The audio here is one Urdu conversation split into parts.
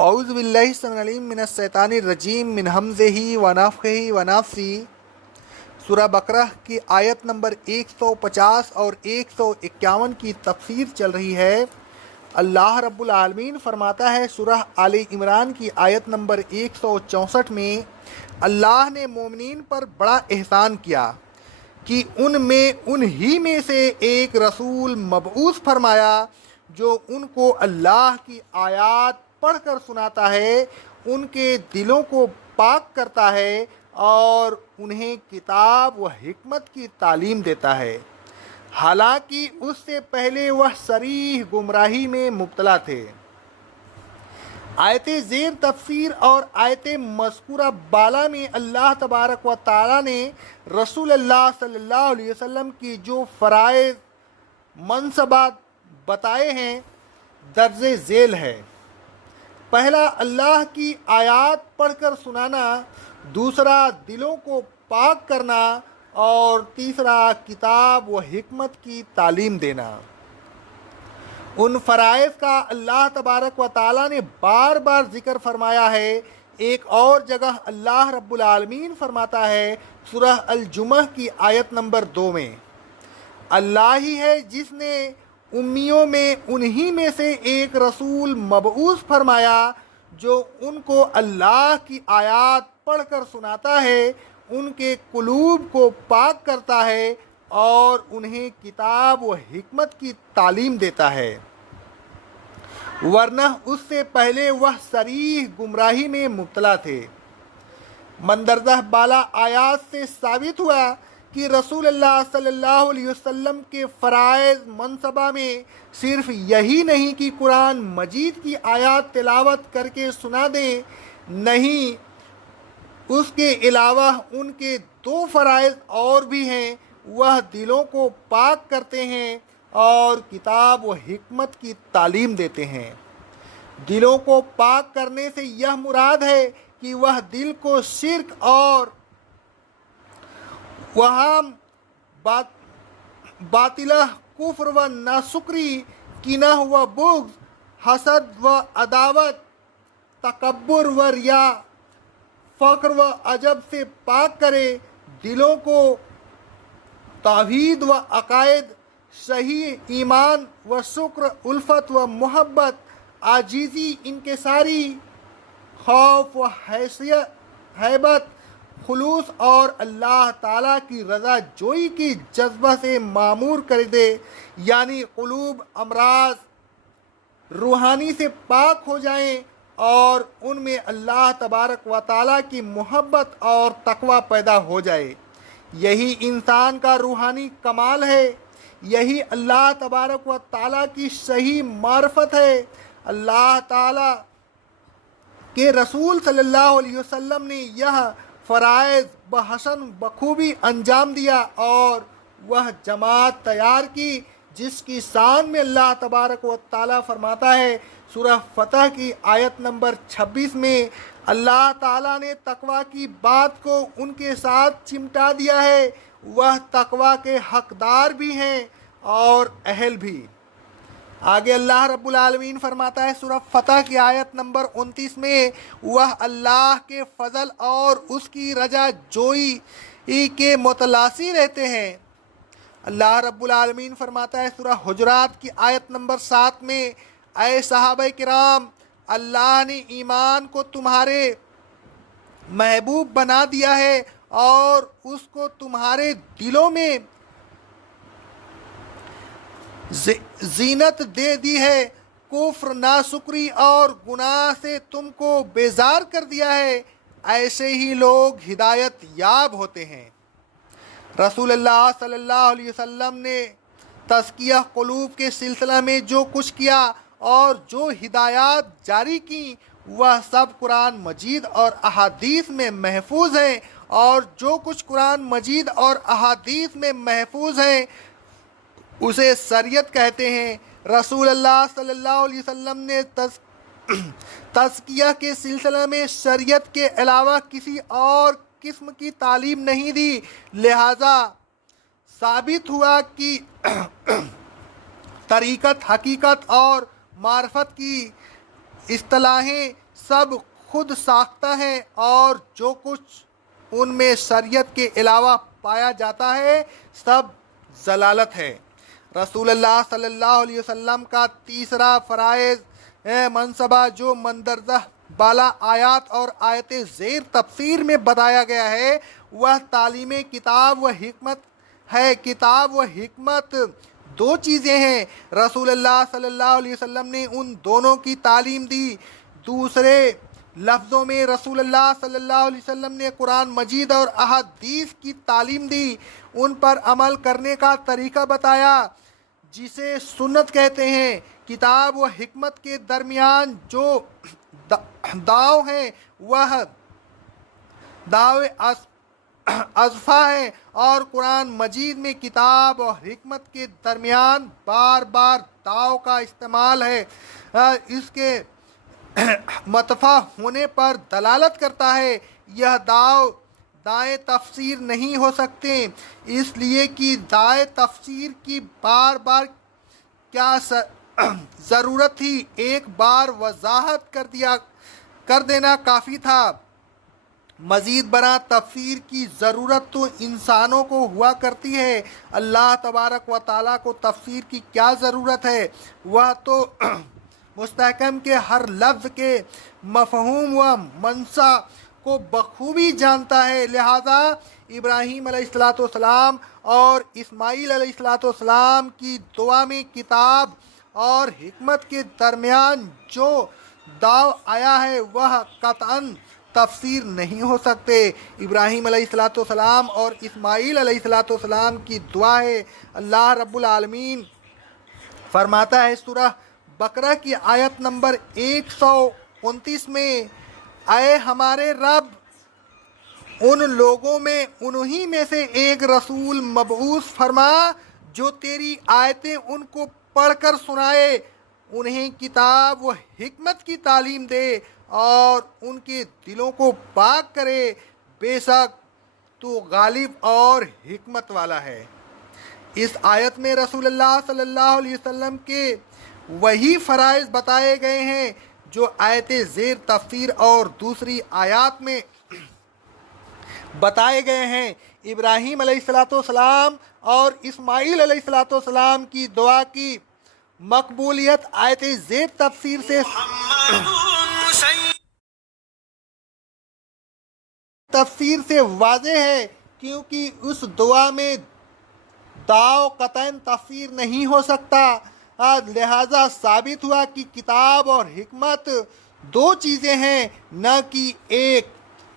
اعوذ باللہ السمیع العلیم من الشیطان الرجیم من ہمزہ ونفخہ ونفثہ۔ سورہ بقرہ کی آیت نمبر 150 اور 151 کی تفسیر چل رہی ہے۔ اللہ رب العالمین فرماتا ہے سورہ آل عمران کی آیت نمبر 164 میں، اللہ نے مومنین پر بڑا احسان کیا کہ انہی میں سے ایک رسول مبعوث فرمایا جو ان کو اللہ کی آیات پڑھ کر سناتا ہے، ان کے دلوں کو پاک کرتا ہے اور انہیں کتاب و حکمت کی تعلیم دیتا ہے، حالانکہ اس سے پہلے وہ صریح گمراہی میں مبتلا تھے۔ آیت زیر تفسیر اور آیت مذکورہ بالا میں اللہ تبارک و تعالی نے رسول اللہ صلی اللہ علیہ وسلم کی جو فرائض منصبات بتائے ہیں درج ذیل ہے۔ پہلا اللہ کی آیات پڑھ کر سنانا، دوسرا دلوں کو پاک کرنا اور تیسرا کتاب و حکمت کی تعلیم دینا۔ ان فرائض کا اللہ تبارک و تعالی نے بار بار ذکر فرمایا ہے۔ ایک اور جگہ اللہ رب العالمین فرماتا ہے سورہ الجمعہ کی آیت نمبر 2 میں، اللہ ہی ہے جس نے امیوں میں انہی میں سے ایک رسول مبعوث فرمایا جو ان کو اللہ کی آیات پڑھ کر سناتا ہے، ان کے قلوب کو پاک کرتا ہے اور انہیں کتاب و حکمت کی تعلیم دیتا ہے، ورنہ اس سے پہلے وہ صریح گمراہی میں مبتلا تھے۔ مندرجہ بالا آیات سے ثابت ہوا کہ رسول اللہ صلی اللہ علیہ وسلم کے فرائض منصبہ میں صرف یہی نہیں کہ قرآن مجید کی آیات تلاوت کر کے سنا دیں، نہیں، اس کے علاوہ ان کے 2 فرائض اور بھی ہیں۔ وہ دلوں کو پاک کرتے ہیں اور کتاب و حکمت کی تعلیم دیتے ہیں۔ دلوں کو پاک کرنے سے یہ مراد ہے کہ وہ دل کو شرک اور وہم، باطلہ، کفر و ناشکری، کینہ و بغض، حسد و عداوت، تکبر و ریا، فخر و عجب سے پاک کرے۔ دلوں کو توحید و عقائد، صحیح ایمان و شکر، الفت و محبت، عاجزی، انکساری، خوف و ہیبت، خلوص اور اللہ تعالیٰ کی رضا جوئی کی جذبہ سے معمور کر دے، یعنی قلوب امراض روحانی سے پاک ہو جائیں اور ان میں اللہ تبارک و تعالیٰ کی محبت اور تقوی پیدا ہو جائے۔ یہی انسان کا روحانی کمال ہے، یہی اللہ تبارک و تعالیٰ کی صحیح معرفت ہے۔ اللہ تعالیٰ کے رسول صلی اللہ علیہ وسلم نے یہ فرائض بحسن بخوبی انجام دیا اور وہ جماعت تیار کی جس کی شان میں اللہ تبارک و تعالیٰ فرماتا ہے سورہ فتح کی آیت نمبر 26 میں، اللہ تعالیٰ نے تقوی کی بات کو ان کے ساتھ چمٹا دیا ہے، وہ تقوی کے حقدار بھی ہیں اور اہل بھی۔ آگے اللہ رب العالمین فرماتا ہے سورہ فتح کی آیت نمبر 29 میں، وہ اللہ کے فضل اور اس کی رضا جوئی کے متلاسی رہتے ہیں۔ اللہ رب العالمین فرماتا ہے سورہ حجرات کی آیت نمبر 7 میں، اے صحابہ کرام، اللہ نے ایمان کو تمہارے محبوب بنا دیا ہے اور اس کو تمہارے دلوں میں زینت دے دی ہے، کفر، ناشکری اور گناہ سے تم کو بیزار کر دیا ہے، ایسے ہی لوگ ہدایت یاب ہوتے ہیں۔ رسول اللہ صلی اللہ علیہ وسلم نے تزکیہ قلوب کے سلسلہ میں جو کچھ کیا اور جو ہدایات جاری کی وہ سب قرآن مجید اور احادیث میں محفوظ ہیں، اور جو کچھ قرآن مجید اور احادیث میں محفوظ ہیں اسے شریعت کہتے ہیں۔ رسول اللہ صلی اللہ علیہ وسلم نے تزکیہ کے سلسلہ میں شریعت کے علاوہ کسی اور قسم کی تعلیم نہیں دی، لہذا ثابت ہوا کہ طریقت، حقیقت اور معرفت کی اصطلاحیں سب خود ساختہ ہیں اور جو کچھ ان میں شریعت کے علاوہ پایا جاتا ہے سب ضلالت ہے۔ رسول اللہ صلی اللہ علیہ وسلم کا تیسرا فرائض منصبہ جو مندرجہ بالا آیات اور آیت زیر تفسیر میں بتایا گیا ہے وہ تعلیم کتاب و حکمت ہے۔ کتاب و حکمت دو چیزیں ہیں، رسول اللہ صلی اللہ علیہ وسلم نے ان دونوں کی تعلیم دی۔ دوسرے لفظوں میں رسول اللہ صلی اللہ علیہ وسلم نے قرآن مجید اور احادیث کی تعلیم دی، ان پر عمل کرنے کا طریقہ بتایا جسے سنت کہتے ہیں۔ کتاب و حکمت کے درمیان جو داؤ ہیں وہ داو اضفا ہے، اور قرآن مجید میں کتاب اور حکمت کے درمیان بار بار داؤ کا استعمال ہے۔ اس کے متفع ہونے پر دلالت کرتا ہے۔ یہ دائیں تفسیر نہیں ہو سکتے، اس لیے کہ دائیں تفسیر کی بار بار کیا ضرورت تھی، ایک بار وضاحت کر دینا کافی تھا۔ مزید برآں تفسیر کی ضرورت تو انسانوں کو ہوا کرتی ہے، اللہ تبارک و تعالیٰ کو تفسیر کی کیا ضرورت ہے؟ وہ تو مستحکم کے ہر لفظ کے مفہوم و منشا کو بخوبی جانتا ہے، لہذا ابراہیم علیہ السلام اور اسماعیل علیہ السلام کی دعا میں کتاب اور حکمت کے درمیان جو داؤ آیا ہے وہ قطعاً تفسیر نہیں ہو سکتے۔ ابراہیم علیہ السلام اور اسماعیل علیہ السلام کی دعا ہے۔ اللہ رب العالمین فرماتا ہے سورہ بقرہ کی آیت نمبر 129 میں، اے ہمارے رب، ان لوگوں میں انہی میں سے ایک رسول مبعوث فرما جو تیری آیتیں ان کو پڑھ کر سنائے، انہیں کتاب و حکمت کی تعلیم دے اور ان کے دلوں کو پاک کرے، بے شک تو غالب اور حکمت والا ہے۔ اس آیت میں رسول اللہ صلی اللہ علیہ وسلم کے وہی فرائض بتائے گئے ہیں جو آیت زیر تفسیر اور دوسری آیات میں بتائے گئے ہیں۔ ابراہیم علیہ السلام اور اسماعیل علیہ السلام کی دعا کی مقبولیت آیت زیر تفسیر سے واضح ہے، کیونکہ اس دعا میں داؤ قطعاً تفسیر نہیں ہو سکتا، لہذا ثابت ہوا کہ کتاب اور حکمت دو چیزیں ہیں، نہ کہ ایک۔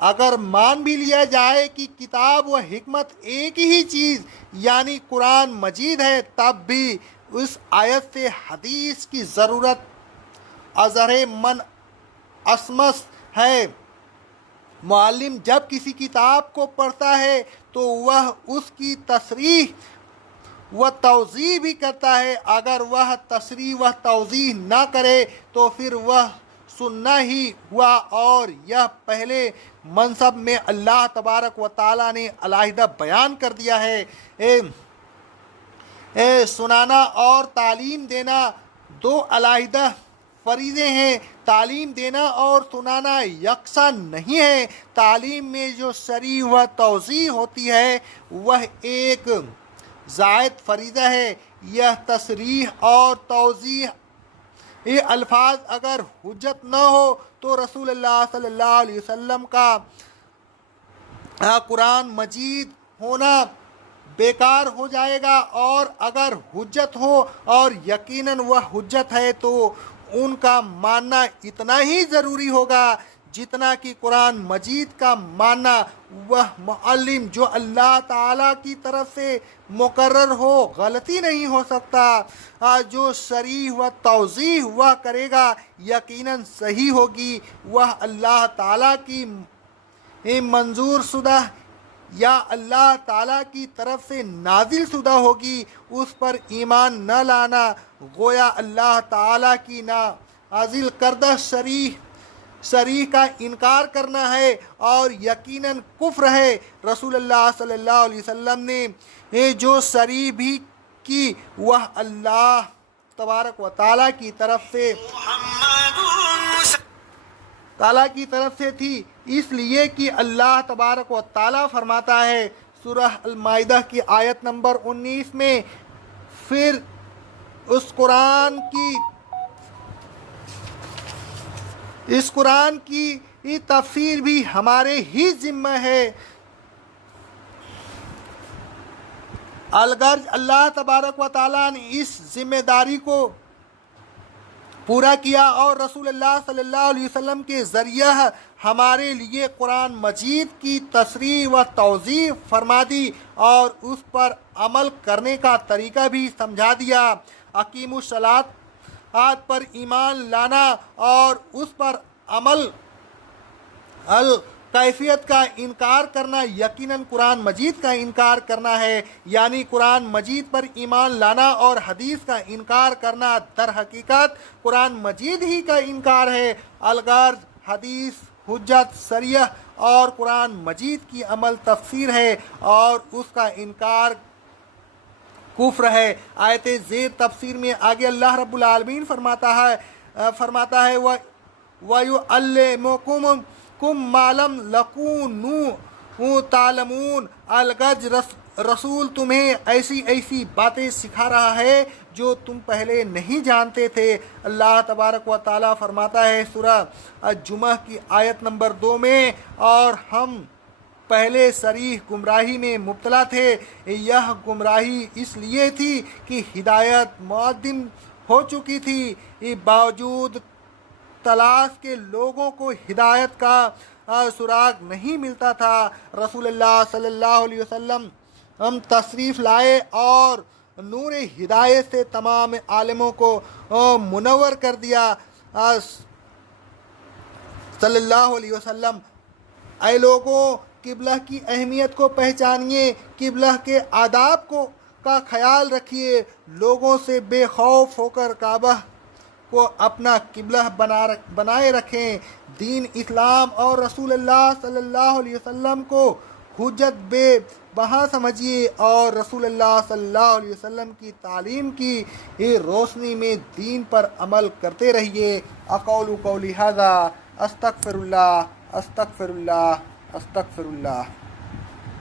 اگر مان بھی لیا جائے کہ کتاب و حکمت ایک ہی چیز یعنی قرآن مجید ہے، تب بھی اس آیت سے حدیث کی ضرورت اظہر من اسمس ہے۔ معلم جب کسی کتاب کو پڑھتا ہے تو وہ اس کی تصریح و توضیح بھی کرتا ہے، اگر وہ تصریح و توضیح نہ کرے تو پھر وہ سننا ہی ہوا، اور یہ پہلے منصب میں اللہ تبارک و تعالیٰ نے علیحدہ بیان کر دیا ہے۔ سنانا اور تعلیم دینا دو علیحدہ فریضے ہیں، تعلیم دینا اور سنانا یکساں نہیں ہے۔ تعلیم میں جو شرح و توضیح ہوتی ہے وہ ایک زائد فریضہ ہے۔ یہ تصریح اور توضیح یہ الفاظ اگر حجت نہ ہو تو رسول اللہ صلی اللہ علیہ وسلم کا قرآن مجید ہونا بیکار ہو جائے گا، اور اگر حجت ہو اور یقیناً وہ حجت ہے تو ان کا ماننا اتنا ہی ضروری ہوگا جتنا کہ قرآن مجید کا ماننا۔ وہ معلم جو اللہ تعالیٰ کی طرف سے مقرر ہو غلطی نہیں ہو سکتا، جو شرح و توضیح وہ کرے گا یقیناً صحیح ہوگی، وہ اللہ تعالیٰ کی منظور شدہ یا اللہ تعالیٰ کی طرف سے نازل شدہ ہوگی۔ اس پر ایمان نہ لانا گویا اللہ تعالیٰ کی نازل کردہ شرح کا انکار کرنا ہے اور یقیناً کفر ہے۔ رسول اللہ صلی اللہ علیہ وسلم نے جو شرح بھی کی وہ اللہ تبارک و تعالیٰ کی طرف سے تعالیٰ کی طرف سے تھی، اس لیے کہ اللہ تبارک و تعالیٰ فرماتا ہے سورہ المائدہ کی آیت نمبر 19 میں، پھر اس قرآن کی تفسیر بھی ہمارے ہی ذمہ ہے۔ الغرض اللہ تبارک و تعالیٰ نے اس ذمہ داری کو پورا کیا اور رسول اللہ صلی اللہ علیہ وسلم کے ذریعہ ہمارے لیے قرآن مجید کی تشریح و توضیح فرما دی اور اس پر عمل کرنے کا طریقہ بھی سمجھا دیا۔ اقیم الصلاۃ پر ایمان لانا اور اس پر عمل کیفیت کا انکار کرنا یقیناً قرآن مجید کا انکار کرنا ہے، یعنی قرآن مجید پر ایمان لانا اور حدیث کا انکار کرنا در حقیقت قرآن مجید ہی کا انکار ہے۔ الغرض حدیث حجت صریح اور قرآن مجید کی عمل تفسیر ہے اور اس کا انکار کفر ہے۔ آیت زیر تفسیر میں آگے اللہ رب العالمین فرماتا ہے وَيُعَلِّمُكُمْ مَا لَمْ تَعْلَمُونَ تعلمون، الغرض رسول تمہیں ایسی باتیں سکھا رہا ہے جو تم پہلے نہیں جانتے تھے۔ اللہ تبارک و تعالیٰ فرماتا ہے سورہ الجمعہ کی آیت نمبر 2 میں، اور ہم پہلے صریح گمراہی میں مبتلا تھے، یہ گمراہی اس لیے تھی کہ ہدایت معدم ہو چکی تھی، باوجود تلاش کے لوگوں کو ہدایت کا سراغ نہیں ملتا تھا۔ رسول اللہ صلی اللہ علیہ وسلم ہم تشریف لائے اور نور ہدایت سے تمام عالموں کو منور کر دیا۔ صلی اللہ علیہ وسلم، اے لوگوں، قبلہ کی اہمیت کو پہچانیے، قبلہ کے آداب کا خیال رکھیے، لوگوں سے بے خوف ہو کر کعبہ کو اپنا قبلہ بنائے رکھیں، دین اسلام اور رسول اللہ صلی اللہ علیہ وسلم کو حجت بے بہا سمجھیے اور رسول اللہ صلی اللہ علیہ وسلم کی تعلیم کی روشنی میں دین پر عمل کرتے رہیے۔ اقول قولی ھذا، استغفر اللہ، استغفر اللہ، استغفر اللہ۔